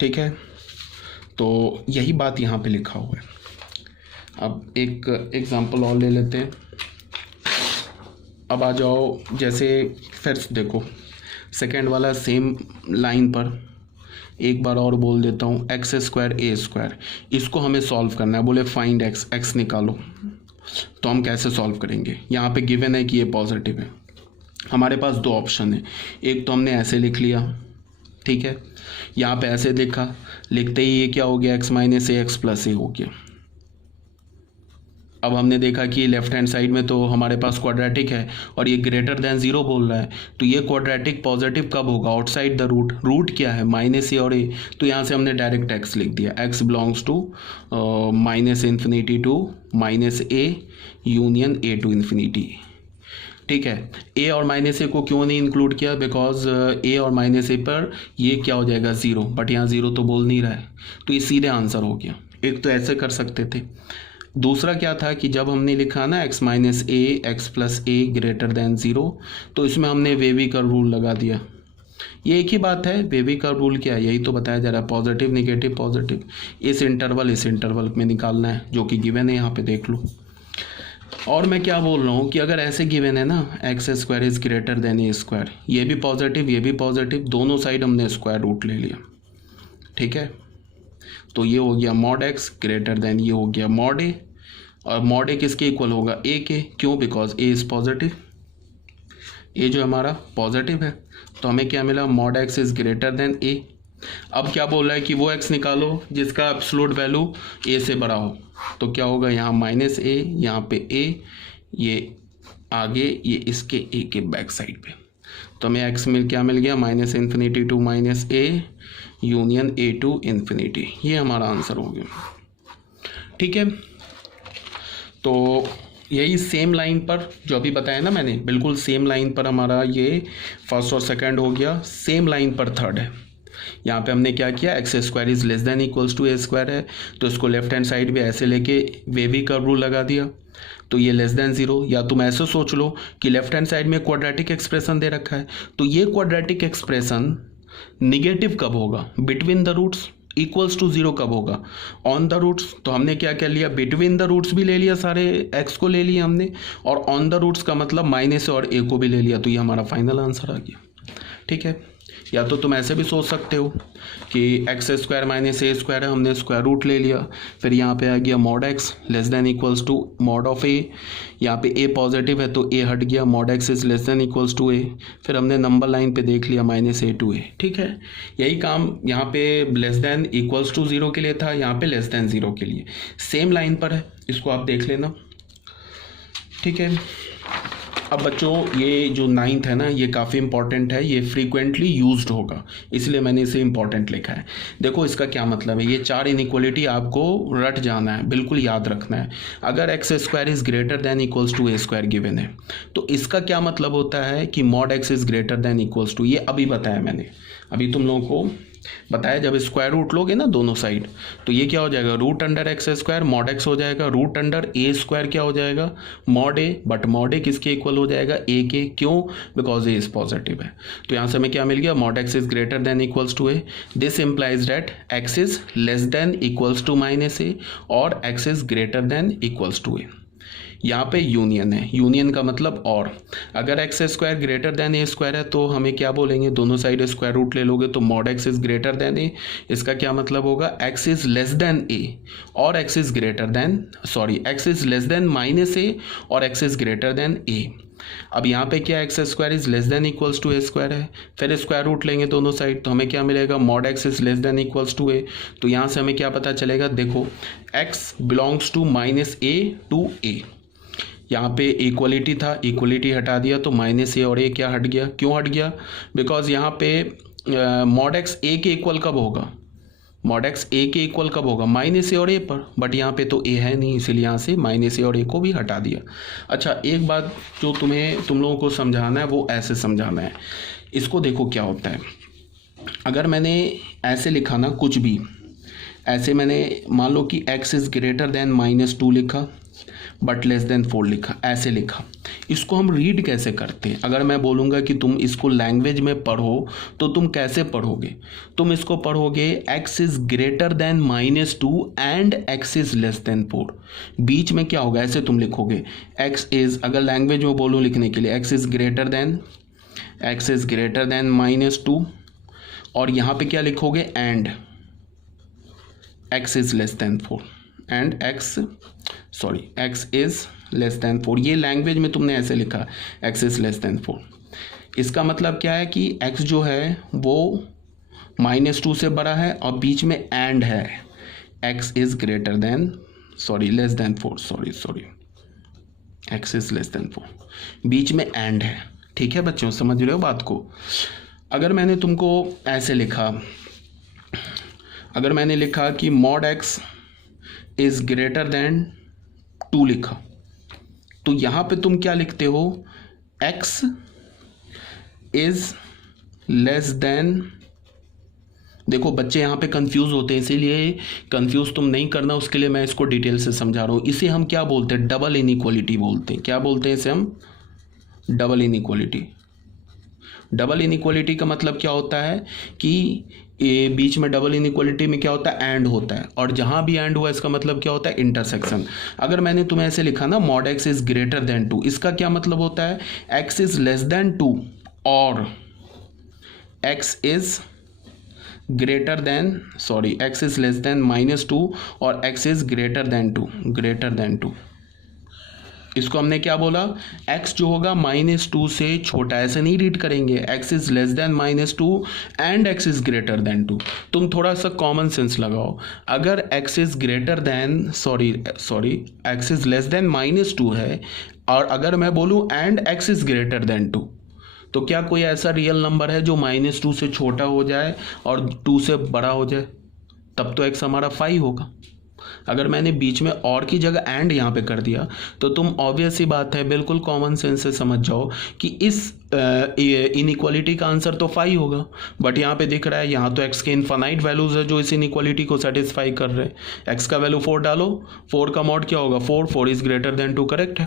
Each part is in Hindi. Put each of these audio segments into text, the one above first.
ठीक है, तो यही बात यहाँ पे लिखा हुआ है। अब एक एग्जांपल और ले लेते हैं। अब आ जाओ, जैसे फिर देखो सेकेंड वाला सेम लाइन पर एक बार और बोल देता हूँ, एक्स स्क्वायर ए स्क्वायर, इसको हमें सॉल्व करना है। बोले फाइंड एक्स, एक्स निकालो। तो हम कैसे सॉल्व करेंगे? यहाँ पे गिवन है कि ये पॉजिटिव है। हमारे पास दो ऑप्शन है, एक तो हमने ऐसे लिख लिया, ठीक है, यहाँ पे ऐसे लिखा, लिखते ही ये क्या हो गया, एक्स माइनस ए एक्स प्लस ए हो गया। अब हमने देखा कि लेफ्ट हैंड साइड में तो हमारे पास क्वाड्रेटिक है और ये ग्रेटर देन जीरो बोल रहा है, तो ये क्वाड्रेटिक पॉजिटिव कब होगा? Outside the root. रूट क्या है? माइनस ए और ए, तो यहाँ से हमने डायरेक्ट एक्स लिख दिया। X belongs to minus infinity to minus a union a to infinity. ठीक है, ए और माइनस ए को क्यों नहीं इंक्लूड किया? बिकॉज ए और माइनस ए पर ये क्या हो जाएगा, ज़ीरो, बट यहाँ ज़ीरो तो बोल नहीं रहा है, तो ये सीधे आंसर हो गया। एक तो ऐसे कर सकते थे। दूसरा क्या था कि जब हमने लिखा ना एक्स माइनस ए एक्स प्लस ए ग्रेटर देन ज़ीरो, तो इसमें हमने वेवी का रूल लगा दिया। ये एक ही बात है, वेवी का रूल क्या है, यही तो बताया जा रहा है, पॉजिटिव निगेटिव पॉजिटिव, इस इंटरवल में निकालना है, जो कि गिवन है, यहाँ पे देख लो। और मैं क्या बोल रहा हूँ कि अगर ऐसे गिवन है ना, x square is greater than a square, ये भी पॉजिटिव ये भी पॉजिटिव, दोनों साइड हमने स्क्वायर रूट ले लिया, ठीक है, तो ये हो गया मॉड एक्स ग्रेटर देन ये हो गया मॉड ए, और मॉड ए किसके इक्वल होगा, ए के, क्यों? Because a is positive, a जो हमारा पॉजिटिव है, तो हमें क्या मिला, mod x is greater than a. अब क्या बोल रहा है कि वो एक्स निकालो जिसका एब्सोल्यूट वैल्यू ए से बड़ा हो, तो क्या होगा, यहाँ माइनस ए, यहाँ पे ए, ये आगे, ये इसके ए के बैक साइड पे, तो हमें एक्स में क्या मिल गया, minus infinity to minus a union a to infinity, ये हमारा आंसर हो गया। ठीक है, तो यही सेम लाइन पर जो अभी बताया ना मैंने, बिल्कुल सेम लाइन पर हमारा ये फर्स्ट और सेकंड हो गया, सेम लाइन पर थर्ड है। यहाँ पे हमने क्या किया, x square is less than equals to a square है, तो इसको लेफ्ट हैंड साइड पे ऐसे लेके वेवी कर्व रूल लगा दिया, तो ये लेस देन जीरो। या तुम ऐसे सोच लो कि लेफ्ट हैंड साइड में क्वाड्रेटिक एक्सप्रेशन दे रखा है, तो ये क्वाड्रेटिक एक्सप्रेशन निगेटिव कब होगा, between the roots, equals to zero कब होगा, ऑन द रूट्स। तो हमने क्या क्या लिया, बिटवीन द रूट्स भी ले लिया, सारे एक्स को ले लिया हमने, और ऑन द रूट्स का मतलब माइनस और ए को भी ले लिया, तो ये हमारा फाइनल आंसर आ गया। ठीक है, या तो तुम ऐसे भी सोच सकते हो कि एक्स स्क्वायर माइनस ए स्क्वायर है, हमने स्क्वायर रूट ले लिया, फिर यहाँ पे आ गया mod x less than equals to mod of a, यहाँ पे ए पॉजिटिव है तो ए हट गया, mod x is less than equals to a, फिर हमने नंबर लाइन पे देख लिया माइनस ए टू ए। ठीक है, यही काम यहाँ पे less than equals to zero के लिए था, यहाँ पे लेस देन जीरो के लिए, सेम लाइन पर है, इसको आप देख लेना। ठीक है, अब बच्चों ये जो 9th है ना, ये काफ़ी इंपॉर्टेंट है, ये फ्रीक्वेंटली यूज्ड होगा, इसलिए मैंने इसे इंपॉर्टेंट लिखा है। देखो इसका क्या मतलब है, ये चार इनइक्वलिटी आपको रट जाना है, बिल्कुल याद रखना है। अगर x square is greater than equals to a square given है, तो इसका क्या मतलब होता है कि mod x is greater than equals to, ये अभी बताया मैंने, अभी तुम लोगों को बताया, जब स्क्वायर रूट लोगे ना दोनों साइड, तो ये क्या हो जाएगा, root under x square mod x हो जाएगा, रूट अंडर ए स्क्वायर क्या हो जाएगा, mod a, but mod a किसके इक्वल हो जाएगा, ए के, क्यों? बिकॉज ए इज पॉजिटिव है। तो यहाँ से हमें क्या मिल गया, mod x is greater than equals to a, this implies that x is less than equals to minus a और x is greater than equals to a. यहाँ पे यूनियन है, यूनियन का मतलब और, अगर x square greater than a square है तो हमें क्या बोलेंगे, दोनों साइड स्क्वायर रूट ले लोगे तो mod x is greater than a, इसका क्या मतलब होगा, x is less than a और x is greater than, sorry x is less than minus a और x is greater than a. अब यहाँ पे क्या, x square is less than equals to a square है, फिर स्क्वायर रूट लेंगे दोनों साइड, तो हमें क्या मिलेगा, mod x is less than equals to a. तो यहाँ से हमें क्या पता चलेगा, देखो x belongs to minus a to a, यहाँ पे इक्वलिटी था, इक्वलिटी हटा दिया तो माइनस ए और ए क्या हट गया, क्यों हट गया, बिकॉज यहाँ पे मॉड एक्स ए के इक्वल कब होगा, मॉड एक्स ए के इक्वल कब होगा, माइनस ए और ए पर, बट यहाँ पे तो ए है नहीं, इसीलिए यहाँ से माइनस ए और ए को भी हटा दिया। अच्छा, एक बात जो तुम लोगों को समझाना है वो ऐसे समझाना है, इसको देखो क्या होता है, अगर मैंने ऐसे लिखा ना कुछ भी, ऐसे मैंने मान लो कि x इज़ ग्रेटर देन -2 लिखा, बट लेस देन 4 लिखा, ऐसे लिखा। इसको हम रीड कैसे करते हैं? अगर मैं बोलूँगा कि तुम इसको लैंग्वेज में पढ़ो तो तुम कैसे पढ़ोगे? तुम इसको पढ़ोगे x is greater then -2 and x is less then 4। बीच में क्या होगा? ऐसे तुम लिखोगे x इज, अगर लैंग्वेज में बोलूँ लिखने के लिए, x इज ग्रेटर देन -2 और यहाँ पे क्या लिखोगे? And x is less then 4 and x is less then 4। ये लैंग्वेज में तुमने ऐसे लिखा x इज लेस देन 4। इसका मतलब क्या है कि x जो है वो -2 से बड़ा है और बीच में एंड है, x is greater than less than 4, x is less then 4, बीच में एंड है। ठीक है बच्चों, समझ रहे हो बात को? अगर मैंने तुमको ऐसे लिखा, अगर मैंने लिखा कि mod x is greater then 2 लिखा, तो यहां पे तुम क्या लिखते हो? x इज लेस देन, देखो बच्चे यहाँ पे कंफ्यूज होते हैं, इसीलिए कंफ्यूज तुम नहीं करना, उसके लिए मैं इसको डिटेल से समझा रहा हूँ। इसे हम क्या बोलते हैं? डबल इनइक्वालिटी बोलते हैं। क्या बोलते हैं इसे हम? Double inequality. डबल इनइक्वालिटी का मतलब क्या होता है कि बीच में डबल इनइक्वालिटी में क्या होता है? एंड होता है, और जहाँ भी एंड हुआ इसका मतलब क्या होता है? इंटरसेक्शन। अगर मैंने तुम्हें ऐसे लिखा ना mod x is greater then 2, इसका क्या मतलब होता है? x इज लेस देन 2 और x is greater then x is less then -2 और x इज ग्रेटर देन 2। इसको हमने क्या बोला? x जो होगा -2 से छोटा, ऐसे नहीं रीड करेंगे, x is less then -2 and x is greater then 2। तुम थोड़ा सा कॉमन सेंस लगाओ। अगर x is greater then x is less then -2 है और अगर मैं बोलूँ and x is greater then 2, तो क्या कोई ऐसा रियल नंबर है जो -2 से छोटा हो जाए और 2 से बड़ा हो जाए? तब तो x हमारा 5 होगा। अगर मैंने बीच में और की जगह एंड यहाँ पे कर दिया तो तुम ऑब्वियस ही बात है, बिल्कुल कॉमन सेंस से समझ जाओ कि इस इनइक्वालिटी का आंसर तो 5 होगा। बट यहाँ पे दिख रहा है यहाँ तो x के इनफाइनाइट वैल्यूज है जो इस इनइक्वालिटी को सेटिस्फाई कर रहे हैं। x का वैल्यू 4 डालो, 4 का मॉड क्या होगा? 4 इज ग्रेटर देन 2, करेक्ट है।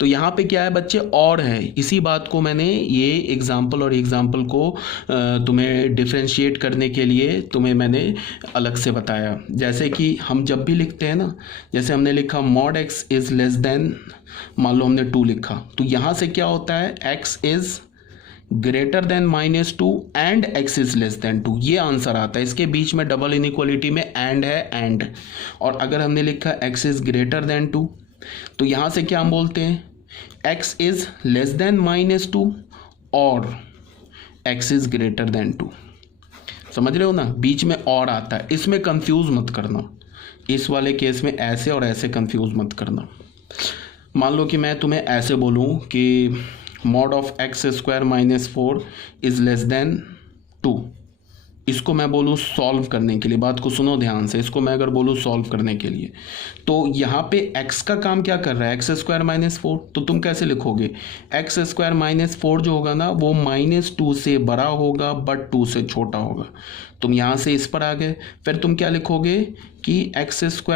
तो यहाँ पे क्या है बच्चे? और है। इसी बात को मैंने ये एग्जाम्पल को तुम्हें डिफ्रेंशिएट करने के लिए तुम्हें मैंने अलग से बताया। जैसे कि हम जब भी लिखते हैं ना, जैसे हमने लिखा mod x is less then, मान लो हमने 2 लिखा, तो यहाँ से क्या होता है? x is greater then -2 and x is less then 2, ये आंसर आता है। इसके बीच में डबल इनइक्वालिटी में एंड है, एंड। और अगर हमने लिखा x इज ग्रेटर देन 2, तो यहाँ से क्या हम बोलते हैं? x इज लेस देन -2 और x इज ग्रेटर देन 2। समझ रहे हो ना? बीच में और आता है, इसमें कंफ्यूज मत करना। इस वाले केस में ऐसे और ऐसे कंफ्यूज मत करना। मान लो कि मैं तुम्हें ऐसे बोलूँ कि mod of x² - 4 is less then 2, इसको मैं बोलूँ सॉल्व करने के लिए, बात को सुनो ध्यान से, इसको मैं अगर बोलूँ सॉल्व करने के लिए, तो यहाँ पे x का काम क्या कर रहा है? x² - 4, तो तुम कैसे लिखोगे? x² - 4 जो होगा ना वो -2 से बड़ा होगा बट 2 से छोटा होगा। तुम यहाँ से इस पर आ गए, फिर तुम क्या लिखोगे कि x² -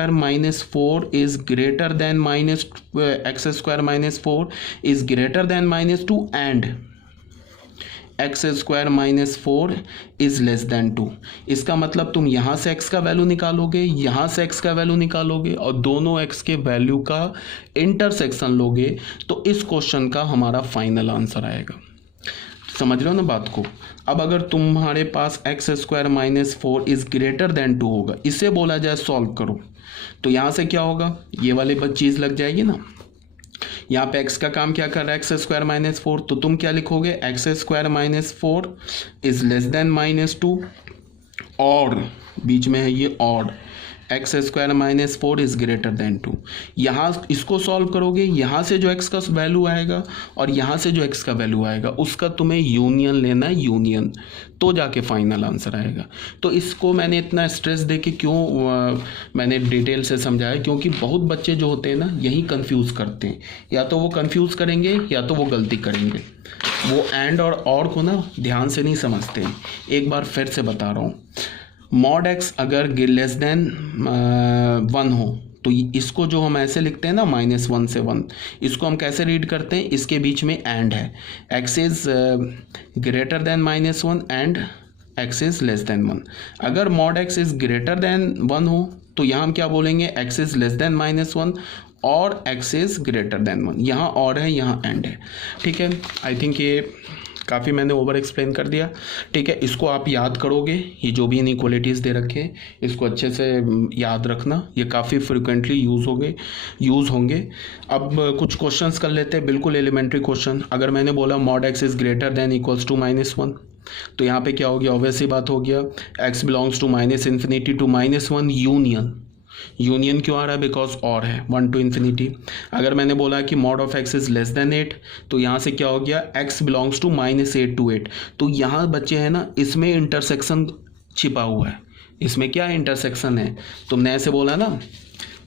4 is greater then x² - 4 is greater then -2 and x² - 4 is less then 2। इसका मतलब तुम यहाँ से x का वैल्यू निकालोगे, यहाँ से x का वैल्यू निकालोगे और दोनों x के वैल्यू का इंटरसेक्शन लोगे, तो इस क्वेश्चन का हमारा फाइनल आंसर आएगा। समझ रहे हो ना बात को? अब अगर तुम्हारे पास x² - 4 इज ग्रेटर देन 2 होगा, इसे बोला जाए सॉल्व करो, तो यहाँ से क्या होगा? ये वाली चीज़ लग जाएगी ना। यहाँ पे x का काम क्या कर रहा है? x² - 4, तो तुम क्या लिखोगे? x² - 4 इज लेस देन -2 और बीच में है ये और x² - 4 इज ग्रेटर देन 2। यहाँ इसको सॉल्व करोगे, यहाँ से जो x का वैल्यू आएगा और यहाँ से जो x का वैल्यू आएगा उसका तुम्हें यूनियन लेना है, यूनियन, तो जाके फाइनल आंसर आएगा। तो इसको मैंने इतना स्ट्रेस दे के क्यों मैंने डिटेल से समझाया? क्योंकि बहुत बच्चे जो होते हैं ना यही कंफ्यूज करते हैं, या तो वो कंफ्यूज करेंगे या तो वो गलती करेंगे, वो एंड और को ना ध्यान से नहीं समझते हैं। एक बार फिर से बता रहा हूँ, mod x अगर लेस देन 1 हो तो इसको जो हम ऐसे लिखते हैं ना -1 से 1, इसको हम कैसे रीड करते हैं, इसके बीच में एंड है, x is greater then -1 and x is less then 1। अगर mod x is greater then 1 हो तो यहाँ हम क्या बोलेंगे, x इज लेस देन -1 और x इज ग्रेटर देन 1। यहाँ और है, यहाँ एंड है। ठीक है, आई थिंक ये काफ़ी मैंने ओवर एक्सप्लेन कर दिया। ठीक है, इसको आप याद करोगे, ये जो भी इनइक्वालिटीज़ दे रखे हैं इसको अच्छे से याद रखना, ये काफ़ी फ्रिक्वेंटली यूज़ होंगे। अब कुछ क्वेश्चंस कर लेते हैं, बिल्कुल एलिमेंट्री क्वेश्चन। अगर मैंने बोला mod x is greater than equals to -1, तो यहाँ पे क्या हो गया, ऑब्वियस सी बात हो गया, x belongs to -∞ to -1 union क्यों आ रहा है, बिकॉज और है 1 to ∞। अगर मैंने बोला कि mod of x is less then 8, तो यहाँ से क्या हो गया, x बिलोंग्स टू -8 to 8। तो यहाँ बच्चे हैं ना, इसमें इंटरसेक्शन छिपा हुआ है, इसमें क्या इंटरसेक्शन है, तुमने ऐसे बोला ना,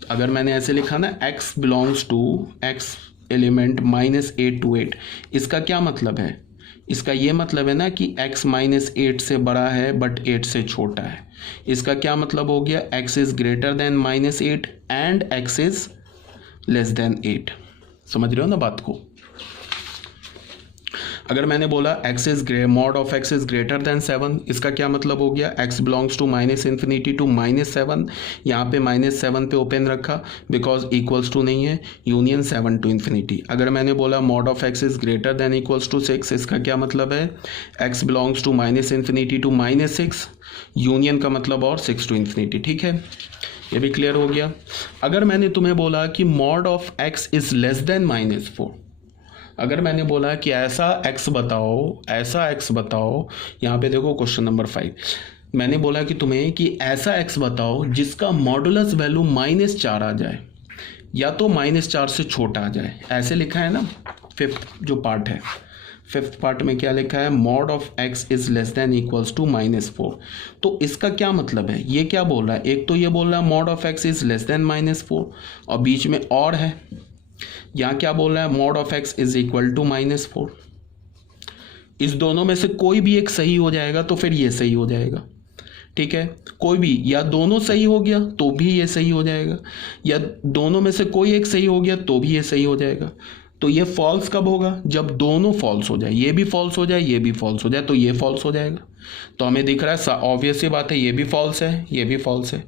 अगर मैंने ऐसे लिखा ना x belongs to x element -8 to 8, इसका क्या मतलब है, इसका ये मतलब है ना कि x -8 से बड़ा है बट 8 से छोटा है। इसका क्या मतलब हो गया, x is greater then -8 and x is less then 8। समझ रहे हो ना बात को। अगर मैंने बोला mod of x is greater then 7, इसका क्या मतलब हो गया, x बिलोंग्स टू -∞ टू -7, यहाँ पे -7 पे ओपन रखा बिकॉज इक्वल्स टू नहीं है, यूनियन 7 to ∞। अगर मैंने बोला mod of x is greater than equals to 6, इसका क्या मतलब है, x belongs to -∞ to -6, union का मतलब और 6 to ∞। ठीक है, ये भी क्लियर हो गया। अगर मैंने तुम्हें बोला कि mod of x is less then -4, अगर मैंने बोला कि ऐसा x बताओ, यहाँ पे देखो क्वेश्चन नंबर 5, मैंने बोला कि तुम्हें कि ऐसा x बताओ जिसका मॉडुलस वैल्यू -4 आ जाए या तो -4 से छोटा आ जाए, ऐसे लिखा है ना। फिफ्थ पार्ट में क्या लिखा है, mod of x is less than equals to -4। तो इसका क्या मतलब है, ये क्या बोल रहा है, एक तो ये बोल रहा है mod of x is less then -4 और बीच में और है, यहाँ क्या बोल रहा है, mod of x is equal to -4। इस दोनों में से कोई भी एक सही हो जाएगा तो फिर ये सही हो जाएगा। ठीक है, कोई भी, या दोनों सही हो गया तो भी ये सही हो जाएगा, या दोनों में से कोई एक सही हो गया तो भी ये सही हो जाएगा। तो ये फॉल्स कब होगा, जब दोनों फॉल्स हो जाए, ये भी फॉल्स हो जाए, ये भी फॉल्स हो जाए, तो ये फॉल्स हो जाएगा। तो हमें दिख रहा है, ऑब्वियस सी बात है, ये भी फॉल्स है, ये भी फॉल्स है,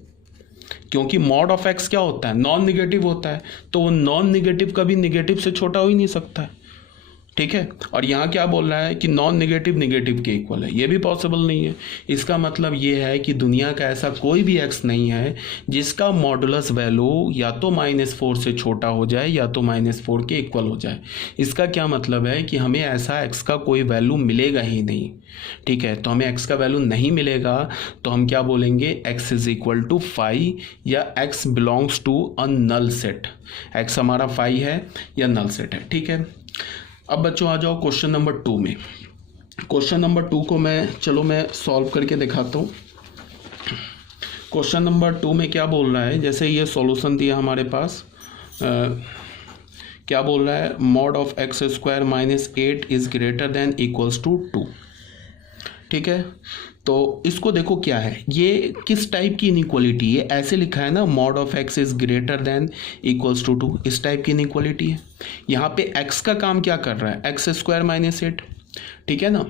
क्योंकि मॉड ऑफ x क्या होता है, नॉन निगेटिव होता है, तो वो नॉन निगेटिव कभी निगेटिव से छोटा हो ही नहीं सकता है। ठीक है, और यहाँ क्या बोल रहा है कि नॉन निगेटिव निगेटिव के इक्वल है, ये भी पॉसिबल नहीं है। इसका मतलब ये है कि दुनिया का ऐसा कोई भी x नहीं है जिसका मॉडुलस वैल्यू या तो -4 से छोटा हो जाए या तो -4 के इक्वल हो जाए। इसका क्या मतलब है कि हमें ऐसा x का कोई वैल्यू मिलेगा ही नहीं। ठीक है, तो हमें x का वैल्यू नहीं मिलेगा तो हम क्या बोलेंगे, x इज इक्वल टू 5 या x belongs to a null set. x हमारा 5 है या नल सेट है। ठीक है, अब बच्चों आ जाओ क्वेश्चन नंबर 2 में। क्वेश्चन नंबर 2 को मैं सॉल्व करके दिखाता हूँ। क्वेश्चन नंबर 2 में क्या बोल रहा है, जैसे ये सॉल्यूशन दिया हमारे पास, क्या बोल रहा है, mod of x square -8 is greater than equals to 2। ठीक है, तो इसको देखो क्या है, ये किस टाइप की इनइक्वालिटी है, ऐसे लिखा है ना, mod of x is greater than equals to 2, इस टाइप की इनइक्वालिटी है। यहाँ पे x का काम क्या कर रहा है, x स्क्वायर -8। ठीक है ना,